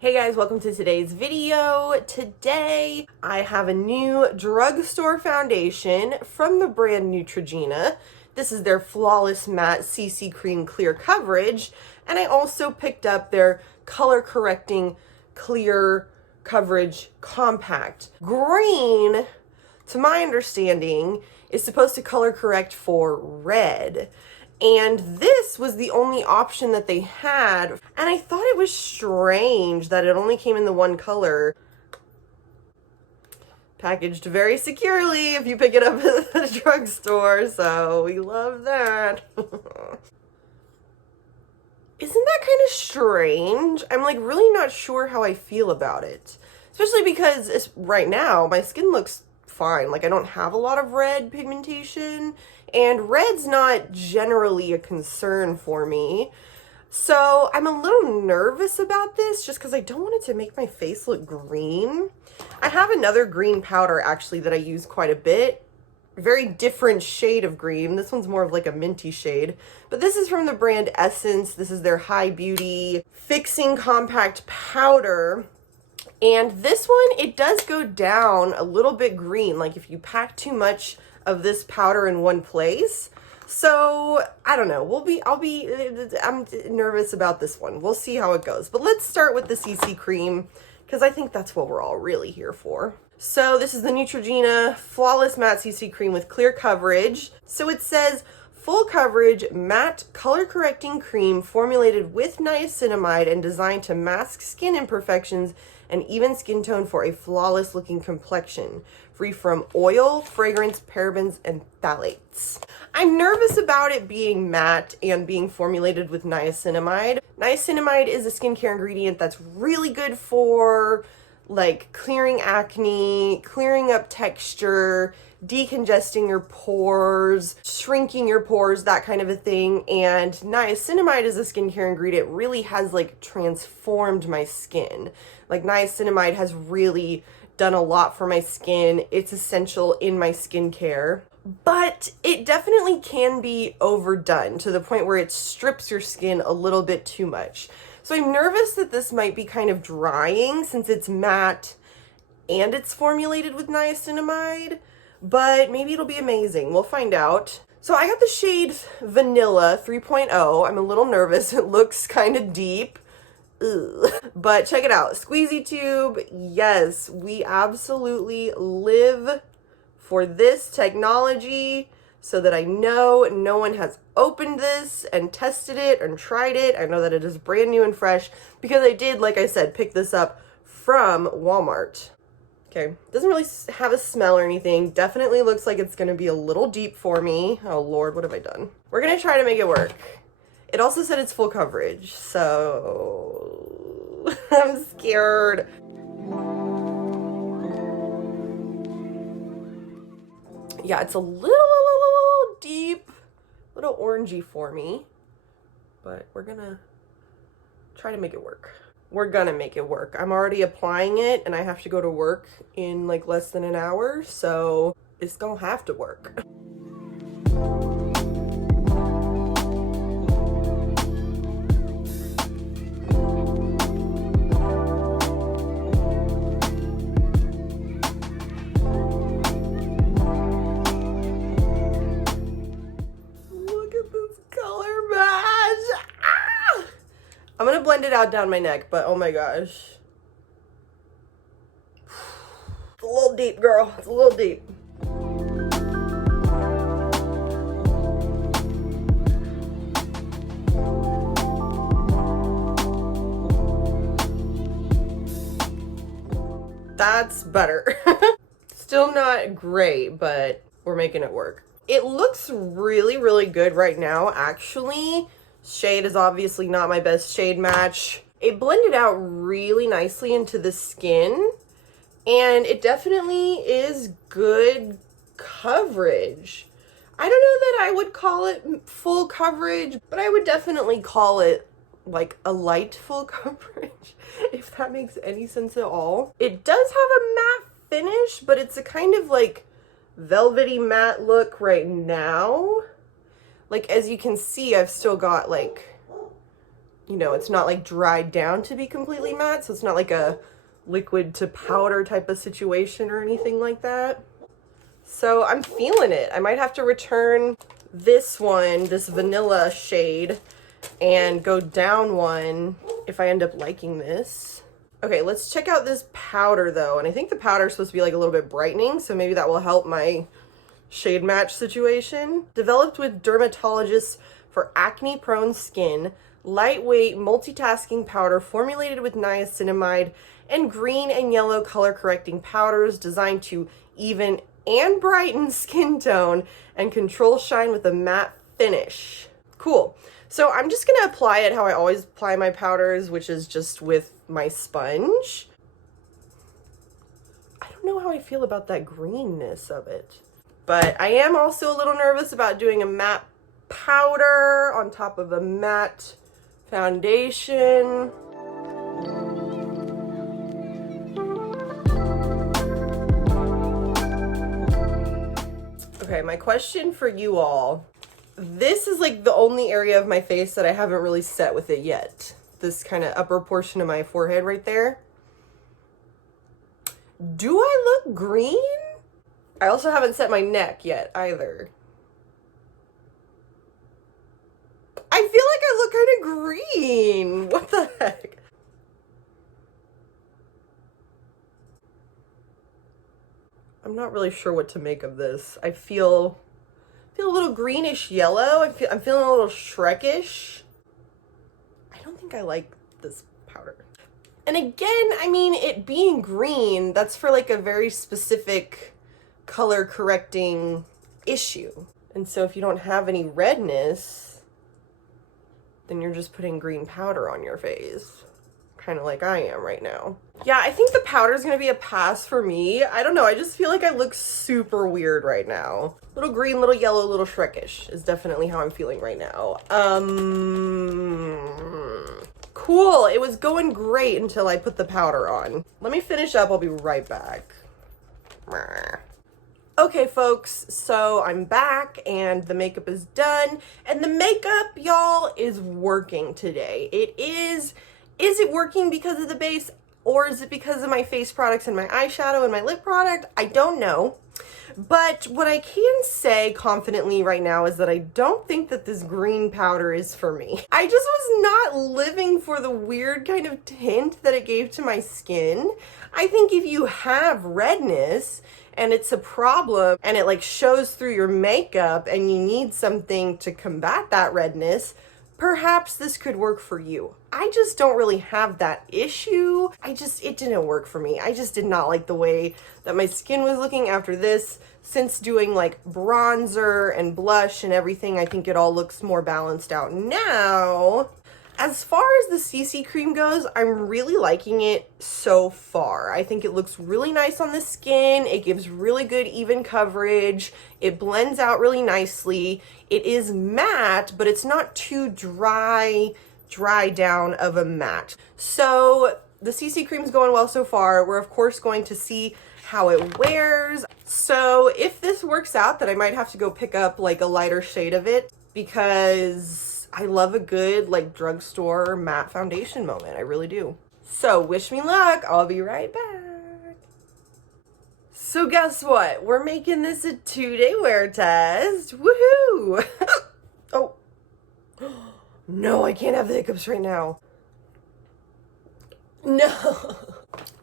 Hey guys, welcome to today's video. Today I have a new drugstore foundation from the brand Neutrogena. This is their Flawless Matte CC Cream Clear Coverage, and I also picked up their color correcting clear coverage compact. Green, to my understanding, is supposed to color correct for red. And this was the only option that they had. And I thought it was strange that it only came in the one color. Packaged very securely if you pick it up at the drugstore, so we love that. Isn't that kind of strange? I'm like really not sure how I feel about it. Especially because right now my skin looks fine. Like I don't have a lot of red pigmentation. And red's not generally a concern for me. So I'm a little nervous about this just because I don't want it to make my face look green. I have another green powder actually that I use quite a bit. Very different shade of green. This one's more of like a minty shade. But this is from the brand Essence. This is their High Beauty Fixing Compact Powder. And this one, it does go down a little bit green. Like if you pack too much of this powder in one place. So I don't know, I'm nervous about this one. We'll see how it goes, but let's start with the CC cream because I think that's what we're all really here for. So this is the Neutrogena Flawless Matte CC Cream with clear coverage. So it says full coverage matte color correcting cream formulated with niacinamide and designed to mask skin imperfections and even skin tone for a flawless looking complexion, free from oil, fragrance, parabens, and phthalates. I'm nervous about it being matte and being formulated with niacinamide. Niacinamide is a skincare ingredient that's really good for like clearing acne, clearing up texture, decongesting your pores, shrinking your pores, that kind of a thing. And niacinamide as a skincare ingredient really has like transformed my skin. Like niacinamide has really done a lot for my skin. It's essential in my skincare, but it definitely can be overdone to the point where it strips your skin a little bit too much. So I'm nervous that this might be kind of drying since it's matte and it's formulated with niacinamide, but maybe it'll be amazing. We'll find out. So I got the shade Vanilla 3.0. I'm a little nervous. It looks kind of deep. Ugh. But check it out. Squeezy tube. Yes, we absolutely live for this technology so that I know no one has opened this and tested it and tried it. I know that it is brand new and fresh because I did, like I said, pick this up from Walmart. Okay, doesn't really have a smell or anything. Definitely looks like it's going to be a little deep for me. Oh Lord, what have I done? We're going to try to make it work. It also said it's full coverage, so I'm scared. Yeah, it's a little deep, a little orangey for me, but we're gonna try to make it work. We're gonna make it work. I'm already applying it and I have to go to work in like less than an hour, so it's gonna have to work. I'm gonna blend it out down my neck, but oh my gosh. It's a little deep, girl. It's a little deep. That's better. Still not great, but we're making it work. It looks really, really good right now, actually. Shade is obviously not my best shade match. It blended out really nicely into the skin, and it definitely is good coverage. I don't know that I would call it full coverage, but I would definitely call it like a light full coverage, if that makes any sense at all. It does have a matte finish, but it's a kind of like velvety matte look right now. Like, as you can see, I've still got like you know, it's not like dried down to be completely matte, so it's not like a liquid to powder type of situation or anything like that. So I'm feeling it. I might have to return this one, this vanilla shade, and go down one if I end up liking this. Okay, let's check out this powder though. And I think the powder is supposed to be like a little bit brightening, so maybe that will help my shade match situation. Developed with dermatologists for acne-prone skin, lightweight multitasking powder formulated with niacinamide and green and yellow color correcting powders designed to even and brighten skin tone and control shine with a matte finish. Cool. So I'm just gonna apply it how I always apply my powders, which is just with my sponge. I don't know how I feel about that greenness of it, but I am also a little nervous about doing a matte powder on top of a matte foundation. Okay, my question for you all. This is like the only area of my face that I haven't really set with it yet. This kind of upper portion of my forehead right there. Do I look green? I also haven't set my neck yet either. I feel like I look kind of green. What the heck? I'm not really sure what to make of this. I feel a little greenish yellow. I'm feeling a little Shrekish. I don't think I like this powder. And again, I mean, it being green, that's for like a very specific color correcting issue. And so if you don't have any redness, then you're just putting green powder on your face. Kind of like I am right now. Yeah, I think the powder is gonna be a pass for me. I don't know, I just feel like I look super weird right now. Little green, little yellow, little Shrekish is definitely how I'm feeling right now. Cool, it was going great until I put the powder on. Let me finish up, I'll be right back. Okay, folks, so I'm back and the makeup is done. And the makeup, y'all, is working today. Is it working because of the base, or is it because of my face products and my eyeshadow and my lip product? I don't know. But what I can say confidently right now is that I don't think that this green powder is for me. I just was not living for the weird kind of tint that it gave to my skin. I think if you have redness and it's a problem and it like shows through your makeup and you need something to combat that redness, perhaps this could work for you. I just don't really have that issue. It didn't work for me. I just did not like the way that my skin was looking after this. Since doing like bronzer and blush and everything, I think it all looks more balanced out now. As far as the CC cream goes, I'm really liking it so far. I think it looks really nice on the skin. It gives really good even coverage. It blends out really nicely. It is matte, but it's not too dry down of a matte. So the CC cream's going well so far. We're of course going to see how it wears. So if this works out, then I might have to go pick up like a lighter shade of it, because I love a good like drugstore matte foundation moment. I really do. So wish me luck. I'll be right back. So guess what? We're making this a 2-day wear test. Woohoo! Oh. No, I can't have the hiccups right now. No.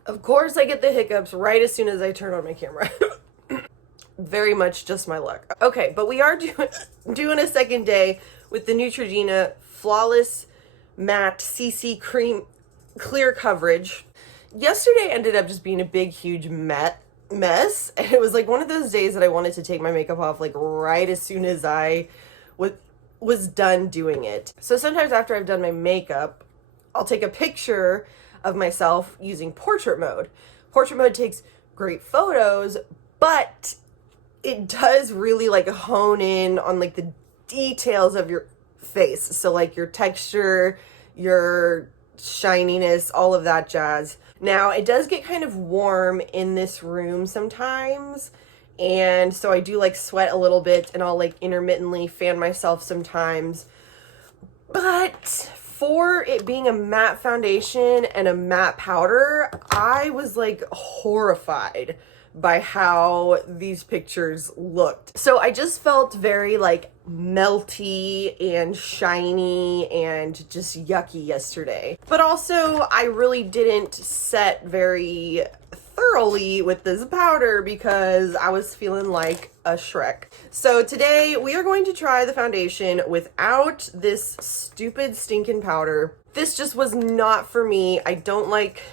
Of course I get the hiccups right as soon as I turn on my camera. Very much just my luck. Okay, but we are doing a second day with the Neutrogena Flawless Matte CC Cream Clear Coverage. Yesterday ended up just being a big, huge mess. And it was like one of those days that I wanted to take my makeup off like right as soon as I was done doing it. So sometimes after I've done my makeup, I'll take a picture of myself using portrait mode. Portrait mode takes great photos, but it does really like hone in on like the details of your face. So like your texture, your shininess, all of that jazz. Now it does get kind of warm in this room sometimes, and so I do like sweat a little bit, and I'll like intermittently fan myself sometimes. But For it being a matte foundation and a matte powder, I was like horrified by how these pictures looked. So I just felt very like melty and shiny and just yucky yesterday. But also I really didn't set very thoroughly with this powder because I was feeling like a Shrek. So today we are going to try the foundation without this stupid stinking powder. This just was not for me. I don't like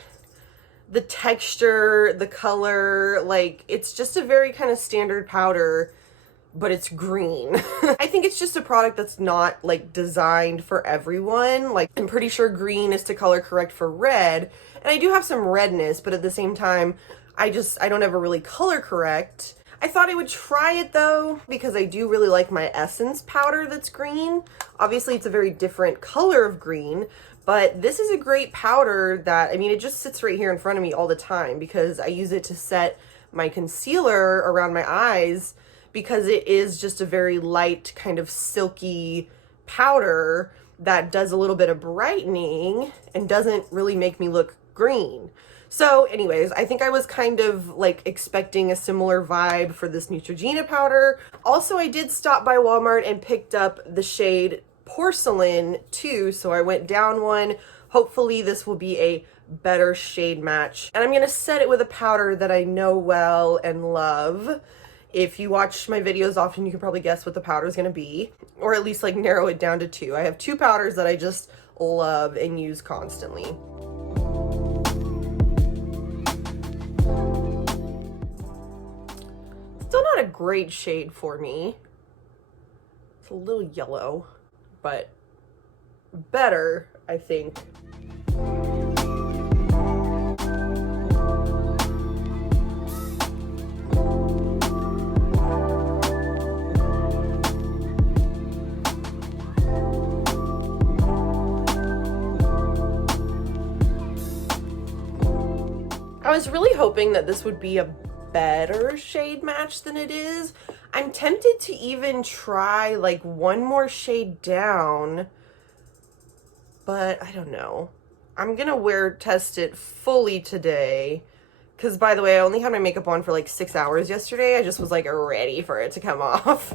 the texture, the color, like it's just a very kind of standard powder, but it's green. I think it's just a product that's not like designed for everyone. Like I'm pretty sure green is to color correct for red, and I do have some redness, but at the same time, I don't ever really color correct. I thought I would try it though, because I do really like my Essence powder that's green. Obviously it's a very different color of green, but this is a great powder that, I mean, it just sits right here in front of me all the time because I use it to set my concealer around my eyes because it is just a very light kind of silky powder that does a little bit of brightening and doesn't really make me look green. So anyways, I think I was kind of like expecting a similar vibe for this Neutrogena powder. Also, I did stop by Walmart and picked up the shade Porcelain too, so I went down one. Hopefully this will be a better shade match. And I'm going to set it with a powder that I know well and love. If you watch my videos often, you can probably guess what the powder is going to be, or at least like narrow it down to two. I have two powders that I just love and use constantly. Still not a great shade for me. It's a little yellow, but better, I think. I was really hoping that this would be a better shade match than it is. I'm tempted to even try like one more shade down, but I don't know. I'm gonna test it fully today because, by the way, I only had my makeup on for like 6 hours yesterday. I just was like ready for it to come off.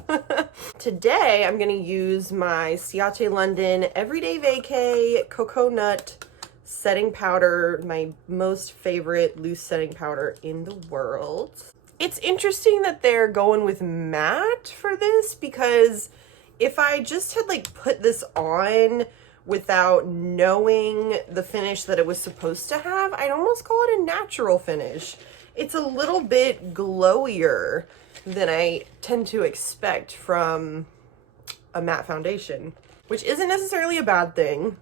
Today I'm gonna use my Ciate London Everyday Vacay Coconut setting powder, my most favorite loose setting powder in the world. It's interesting that they're going with matte for this because if I just had like put this on without knowing the finish that it was supposed to have, I'd almost call it a natural finish. It's a little bit glowier than I tend to expect from a matte foundation, which isn't necessarily a bad thing.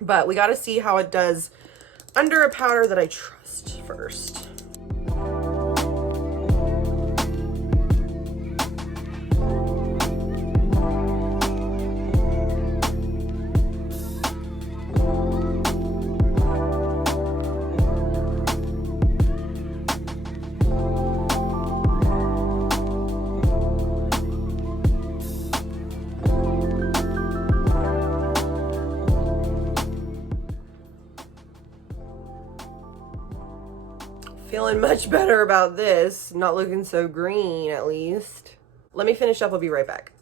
But we got to see how it does under a powder that I trust first. Feeling much better about this. Not looking so green, at least. Let me finish up. I'll be right back.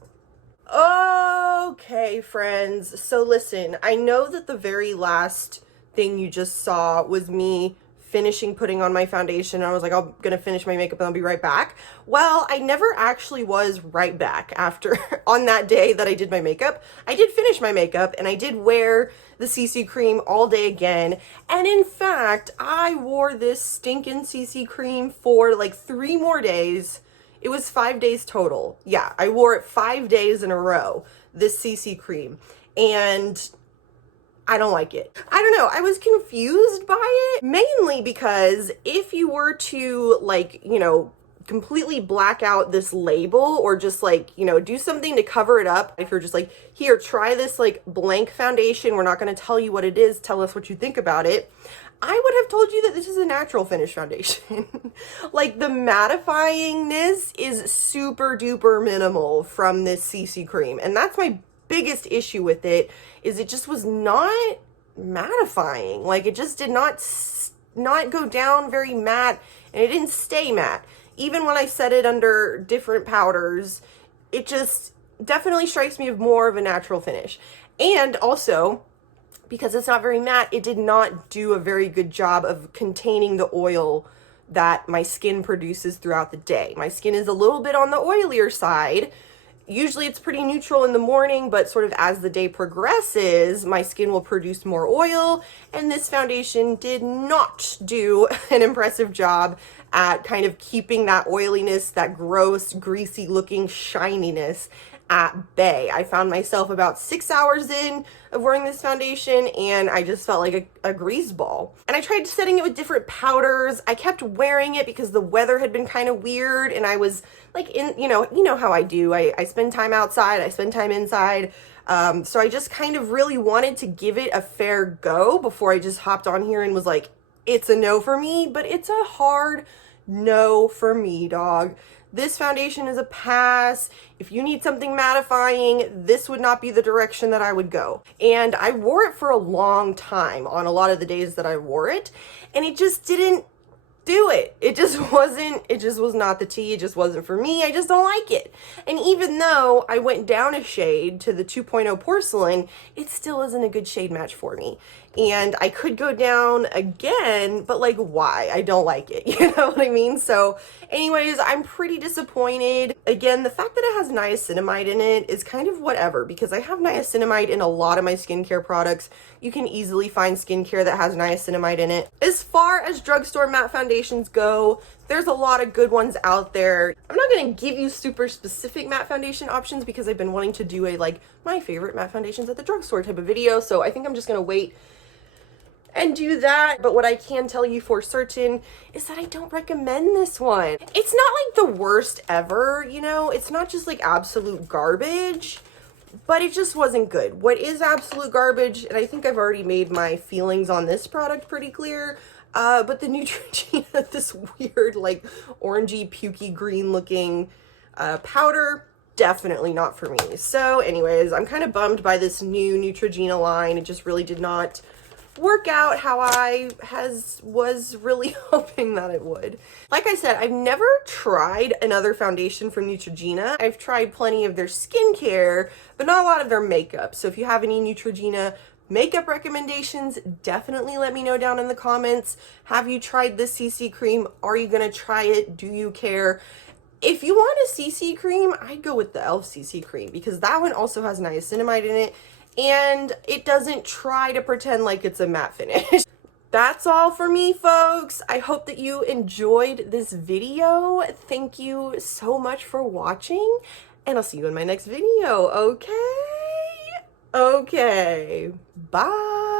Okay, friends. So listen, I know that the very last thing you just saw was me finishing putting on my foundation. I was like, I'm gonna finish my makeup and I'll be right back. Well, I never actually was right back after on that day that I did my makeup. I did finish my makeup and I did wear the CC cream all day again. And in fact, I wore this stinking CC cream for like 3 more days. It was 5 days total. Yeah, I wore it 5 days in a row, this CC cream. And I don't like it. I don't know. I was confused by it, mainly because if you were to like, you know, completely black out this label or just like, you know, do something to cover it up. If you're just like, here, try this like blank foundation. We're not going to tell you what it is. Tell us what you think about it. I would have told you that this is a natural finish foundation. Like the mattifyingness is super duper minimal from this CC cream. And that's my biggest issue with it is it just was not mattifying. Like, it just did not go down very matte, and it didn't stay matte. Even when I set it under different powders, it just definitely strikes me of more of a natural finish. And also, because it's not very matte, it did not do a very good job of containing the oil that my skin produces throughout the day. My skin is a little bit on the oilier side. Usually it's pretty neutral in the morning, but sort of as the day progresses, my skin will produce more oil, and this foundation did not do an impressive job at kind of keeping that oiliness, that gross, greasy looking shininess at bay. I found myself about 6 hours in of wearing this foundation and I just felt like a grease ball. And I tried setting it with different powders. I kept wearing it because the weather had been kind of weird and I was like you know how I do. I spend time outside, I spend time inside. So I just kind of really wanted to give it a fair go before I just hopped on here and was like, it's a no for me, but it's a hard no for me, dog. This foundation is a pass. If you need something mattifying, this would not be the direction that I would go. And I wore it for a long time on a lot of the days that I wore it, and it just didn't do it. It just was not the tea. It just wasn't for me. I just don't like it. And even though I went down a shade to the 2.0 Porcelain, it still isn't a good shade match for me. And I could go down again, but like, why? I don't like it. You know what I mean? So anyways, I'm pretty disappointed. Again, the fact that it has niacinamide in it is kind of whatever, because I have niacinamide in a lot of my skincare products. You can easily find skincare that has niacinamide in it. As far as drugstore matte foundations go, there's a lot of good ones out there. I'm not going to give you super specific matte foundation options because I've been wanting to do a like my favorite matte foundations at the drugstore type of video. So I think I'm just going to wait and do that. But what I can tell you for certain is that I don't recommend this one. It's not like the worst ever, you know, it's not just like absolute garbage, but it just wasn't good. What is absolute garbage, and I think I've already made my feelings on this product pretty clear, but the Neutrogena, this weird like orangey pukey green looking powder, definitely not for me. So anyways, I'm kind of bummed by this new Neutrogena line. It just really did not work out how I was really hoping that it would. Like I said, I've never tried another foundation from Neutrogena. I've tried plenty of their skincare, but not a lot of their makeup. So if you have any Neutrogena makeup recommendations, definitely let me know down in the comments. Have you tried this CC cream? Are you gonna try it? Do you care? If you want a CC cream, I'd go with the e.l.f. CC cream because that one also has niacinamide in it and it doesn't try to pretend like it's a matte finish. That's all for me, folks. I hope that you enjoyed this video. Thank you so much for watching, and I'll see you in my next video, okay? Okay, bye.